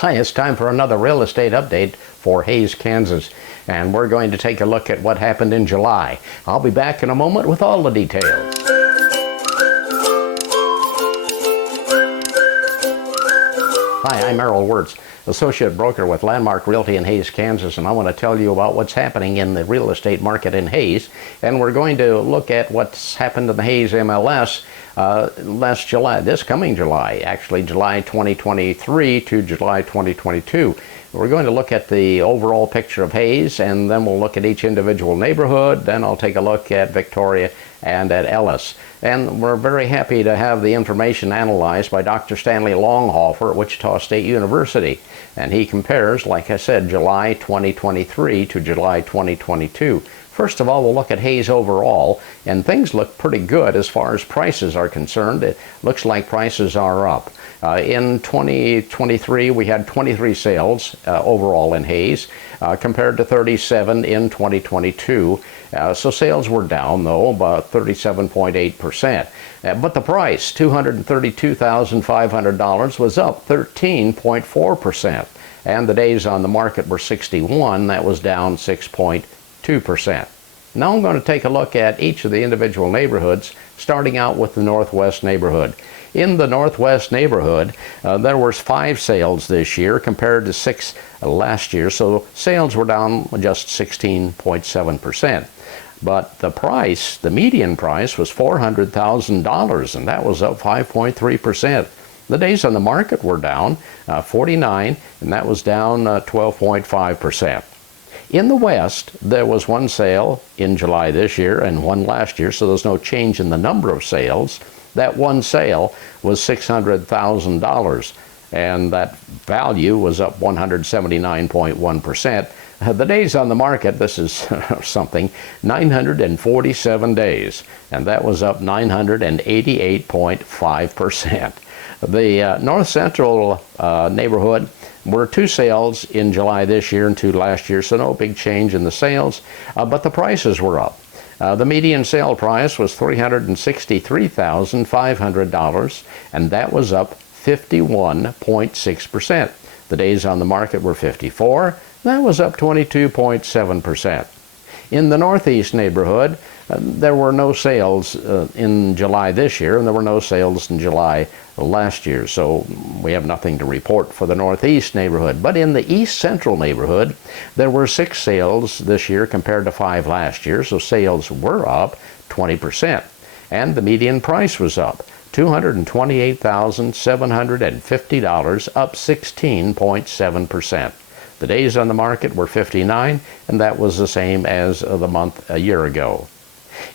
Hi, it's time for another real estate update for Hays, Kansas, and we're going to take a look at what happened in July. I'll be back in a moment with all the details. Hi, I'm Errol Wuertz, Associate Broker with Landmark Realty in Hays, Kansas, and I want to tell you about what's happening in the real estate market in Hays. And we're going to look at what's happened in the Hays MLS last July, this coming July, actually July 2023 to July 2022. We're going to look at the overall picture of Hays, and then we'll look at each individual neighborhood. Then I'll take a look at Victoria and at Ellis. And we're very happy to have the information analyzed by Dr. Stanley Longhofer at Wichita State University. And he compares, like I said, July 2023 to July 2022. First of all, we'll look at Hays overall, and things look pretty good as far as prices are concerned. It looks like prices are up. In 2023, we had 23 sales overall in Hays, compared to 37 in 2022. So sales were down, though, about 37.8%. But the price, $232,500, was up 13.4%. And the days on the market were 61. That was down 6.2%. Now I'm going to take a look at each of the individual neighborhoods, starting out with the Northwest neighborhood. In the Northwest neighborhood, there was 5 sales this year compared to 6 last year, so sales were down just 16.7%. But the price, the median price, was $400,000, and that was up 5.3%. The days on the market were down 49, and that was down 12.5%. In the West, there was 1 sale in July this year and 1 last year, so there's no change in the number of sales. That 1 sale was $600,000, and that value was up 179.1%. The days on the market, this is something, 947 days, and that was up 988.5%. The North Central neighborhood were 2 sales in July this year and 2 last year, so no big change in the sales, but the prices were up. The median sale price was $363,500, and that was up 51.6%. The days on the market were 54. That was up 22.7%. In the Northeast neighborhood, there were no sales in July this year, and there were no sales in July last year, so we have nothing to report for the Northeast neighborhood. But in the East Central neighborhood, there were 6 sales this year compared to 5 last year, so sales were up 20%. And the median price was up $228,750, up 16.7%. The days on the market were 59, and that was the same as the month a year ago.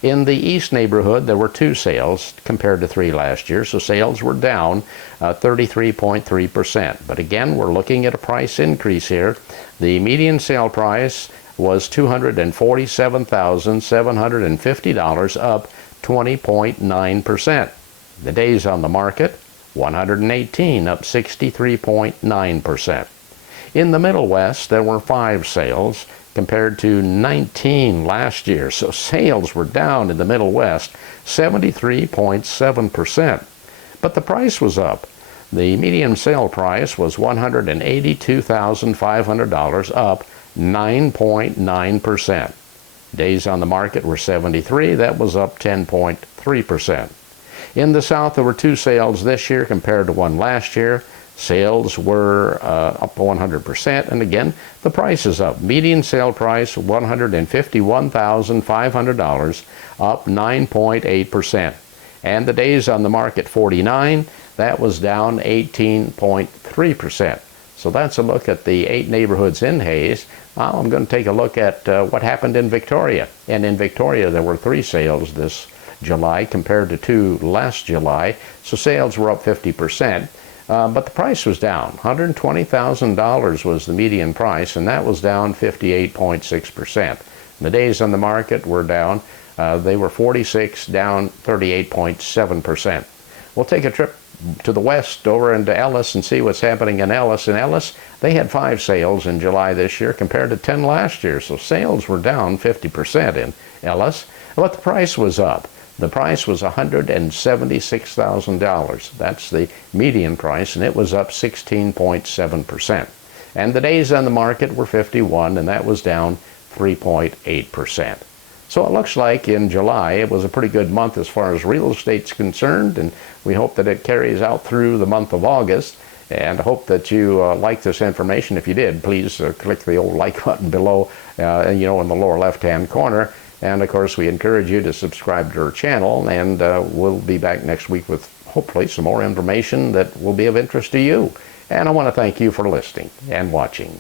In the East neighborhood, there were 2 sales compared to 3 last year, so sales were down 33.3%. But again, we're looking at a price increase here. The median sale price was $247,750, up 20.9%. The days on the market, 118, up 63.9%. In the Middle West, there were 5 sales compared to 19 last year, so sales were down in the Middle West 73.7%. But the price was up. The median sale price was $182,500, up 9.9%. Days on the market were 73. That was up 10.3%. In the South, there were 2 sales this year compared to 1 last year. Sales were up 100%, and again, the price is up. Median sale price, $151,500, up 9.8%. And the days on the market, 49, that was down 18.3%. So that's a look at the 8 neighborhoods in Hays. Now I'm going to take a look at what happened in Victoria. And in Victoria, there were 3 sales this July compared to 2 last July, so sales were up 50%. But the price was down. $120,000 was the median price, and that was down 58.6%. The days on the market were down. They were 46, down 38.7%. We'll take a trip to the west over into Ellis and see what's happening in Ellis. In Ellis, they had 5 sales in July this year compared to 10 last year, so sales were down 50% in Ellis, but the price was up. The price was $176,000. That's the median price, and it was up 16.7%. And the days on the market were 51, and that was down 3.8%. So it looks like in July it was a pretty good month as far as real estate's concerned, and we hope that it carries out through the month of August. And hope that you like this information. If you did, please click the old like button below, in the lower left-hand corner. And of course, we encourage you to subscribe to our channel, and we'll be back next week with hopefully some more information that will be of interest to you. And I want to thank you for listening and watching.